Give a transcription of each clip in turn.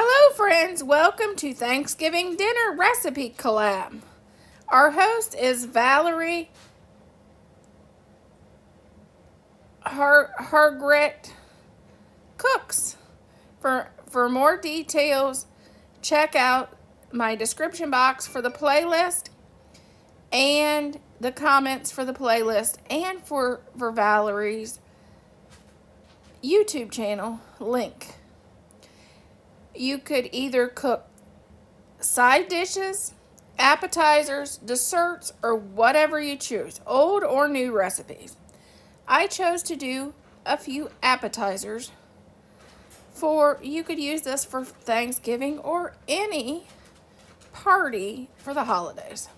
Hello friends, welcome to Thanksgiving Dinner Recipe Collab. Our host is Valerie Hargret Cooks. For more details, check out my description box for the playlist and the comments for the playlist and for Valerie's YouTube channel link. You could either cook side dishes, appetizers, desserts, or whatever you choose, old or new recipes. I chose to do a few appetizers you could use this for Thanksgiving or any party for the holidays.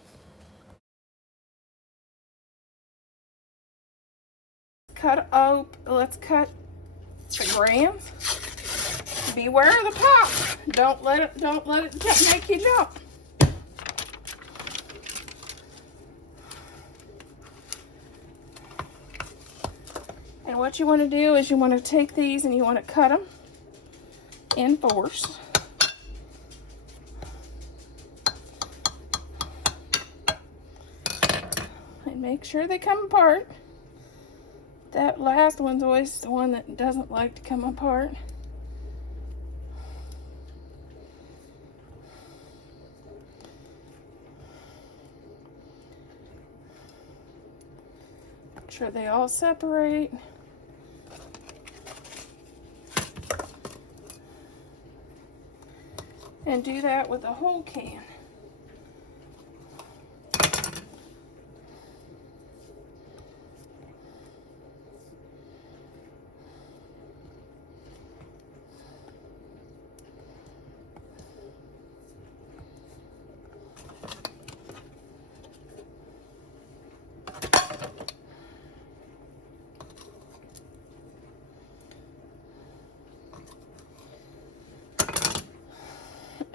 Let's cut the grams. Beware of the pop. Don't let it make you jump. And what you want to do is you want to take these and you want to cut them in fours. And make sure they come apart. That last one's always the one that doesn't like to come apart. Make sure they all separate. And do that with the whole can.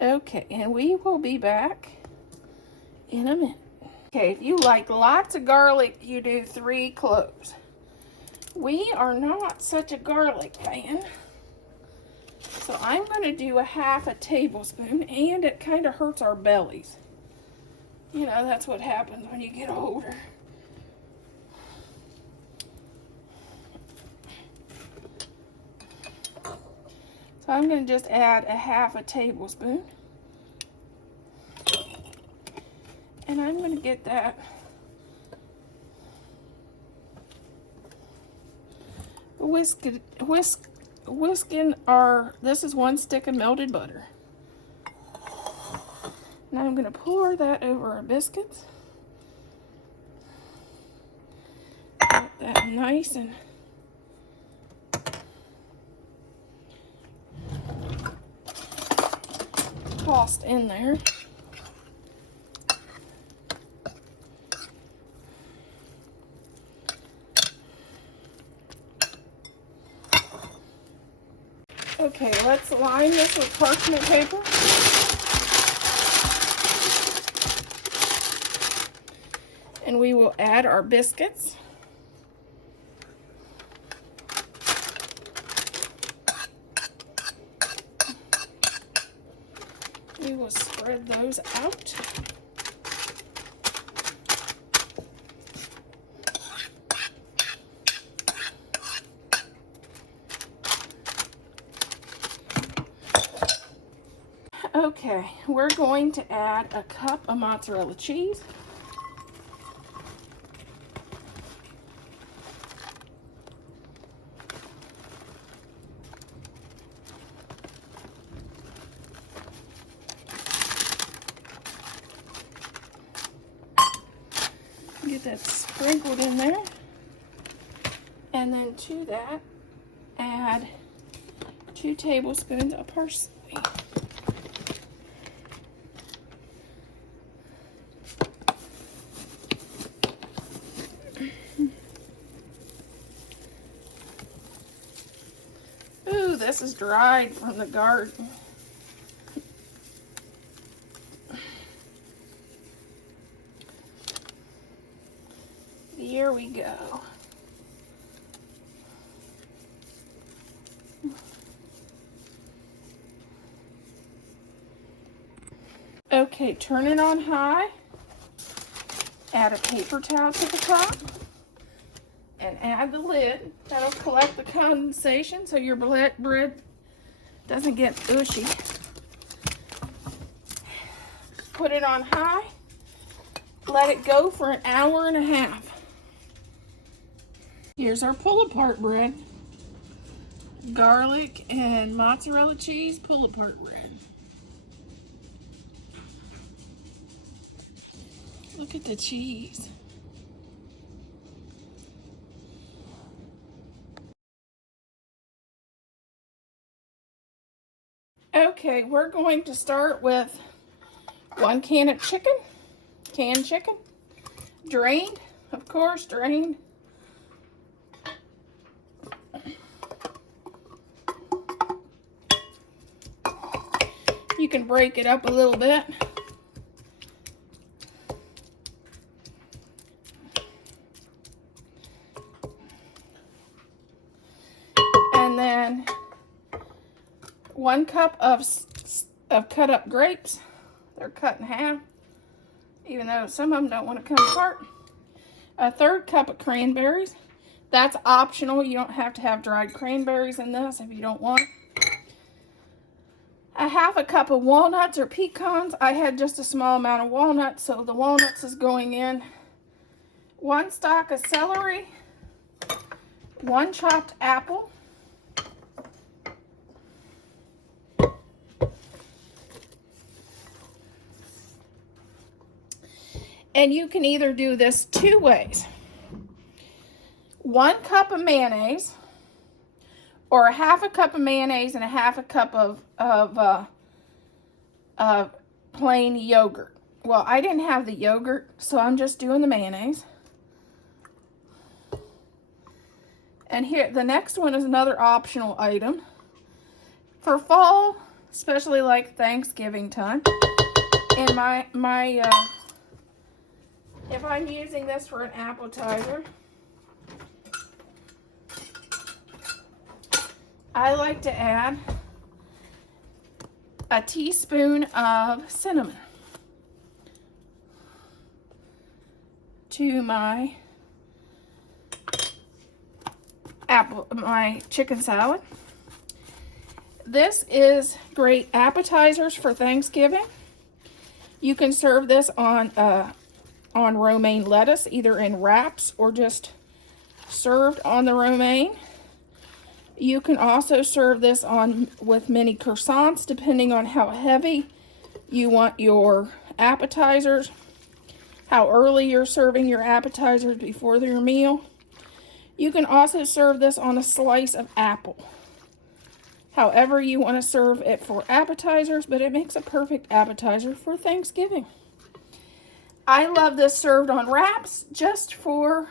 Okay, and we will be back in a minute. Okay, if you like lots of garlic, you do 3 cloves. We are not such a garlic fan, so I'm going to do a half a tablespoon, and it kind of hurts our bellies. You know, that's what happens when you get older. So I'm going to just add a half a tablespoon. And I'm going to get that whisking this is 1 stick of melted butter. Now I'm going to pour that over our biscuits. Get that nice and tossed in there. Okay, let's line this with parchment paper. And we will add our biscuits. We will spread those out. Okay, we're going to add a cup of mozzarella cheese. Get that sprinkled in there. And then to that, add 2 tablespoons of parsley. Ooh, this is dried from the garden. Here we go. Okay, turn it on high. Add a paper towel to the top. And add the lid. That'll collect the condensation so your bread doesn't get ooshy. Put it on high. Let it go for an hour and a half. Here's our pull-apart bread. Garlic and mozzarella cheese pull-apart bread. Look at the cheese. Okay, we're going to start with 1 can of chicken, canned chicken, drained, of course, drained. You can break it up a little bit. And then 1 cup of cut up grapes. They're cut in half, even though some of them don't want to come apart. 1/3 cup of cranberries. That's optional. You don't have to have dried cranberries in this if you don't want. 1/2 cup of walnuts or pecans. I had just a small amount of walnuts, so the walnuts is going in. 1 stalk of celery. 1 chopped apple. And you can either do this 2 ways. 1 cup of mayonnaise, or 1/2 cup of mayonnaise and 1/2 cup of plain yogurt. Well, I didn't have the yogurt, so I'm just doing the mayonnaise. And here, the next one is another optional item. For fall, especially like Thanksgiving time, and if I'm using this for an appetizer, I like to add a teaspoon of cinnamon to my chicken salad. This is great appetizers for Thanksgiving. You can serve this on romaine lettuce, either in wraps or just served on the romaine. You can also serve this with mini croissants, depending on how heavy you want your appetizers, how early you're serving your appetizers before your meal. You can also serve this on a slice of apple. However you want to serve it for appetizers, but it makes a perfect appetizer for Thanksgiving. I love this served on wraps just for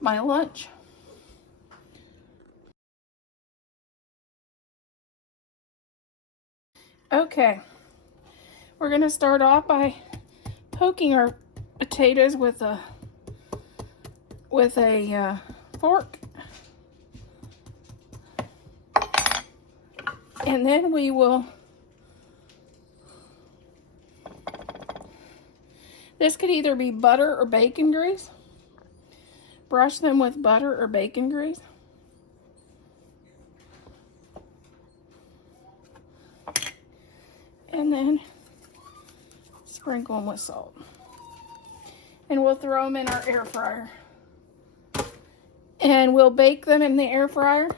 my lunch. Okay, we're going to start off by poking our potatoes with a fork. And then we will, this could either be butter or bacon grease. Brush them with butter or bacon grease. And then sprinkle them with salt. And we'll throw them in our air fryer. And we'll bake them in the air fryer.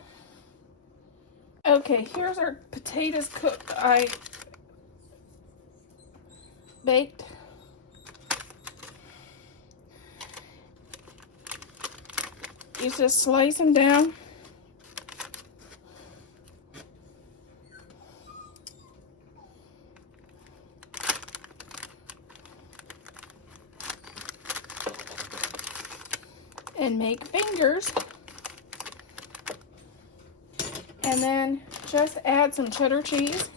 Okay, here's our potatoes cooked. I baked. You just slice them down. And make fingers. And then just add some cheddar cheese.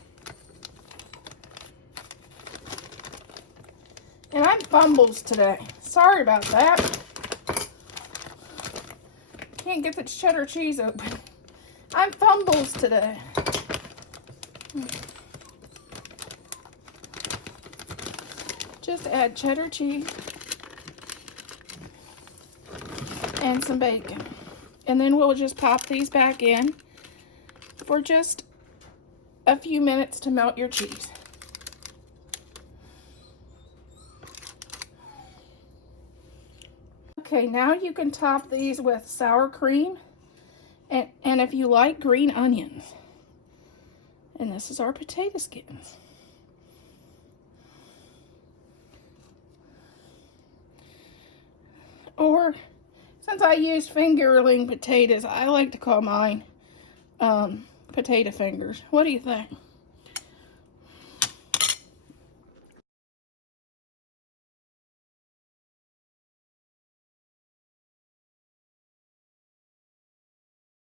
And I'm fumbles today. Sorry about that. Can't get the cheddar cheese open. I'm fumbles today. just add cheddar cheese and some bacon. And then we'll just pop these back in for just a few minutes to melt your cheese. Okay, now you can top these with sour cream and if you like, green onions. And this is our potato skins. Or, since I use fingerling potatoes, I like to call mine potato fingers. What do you think?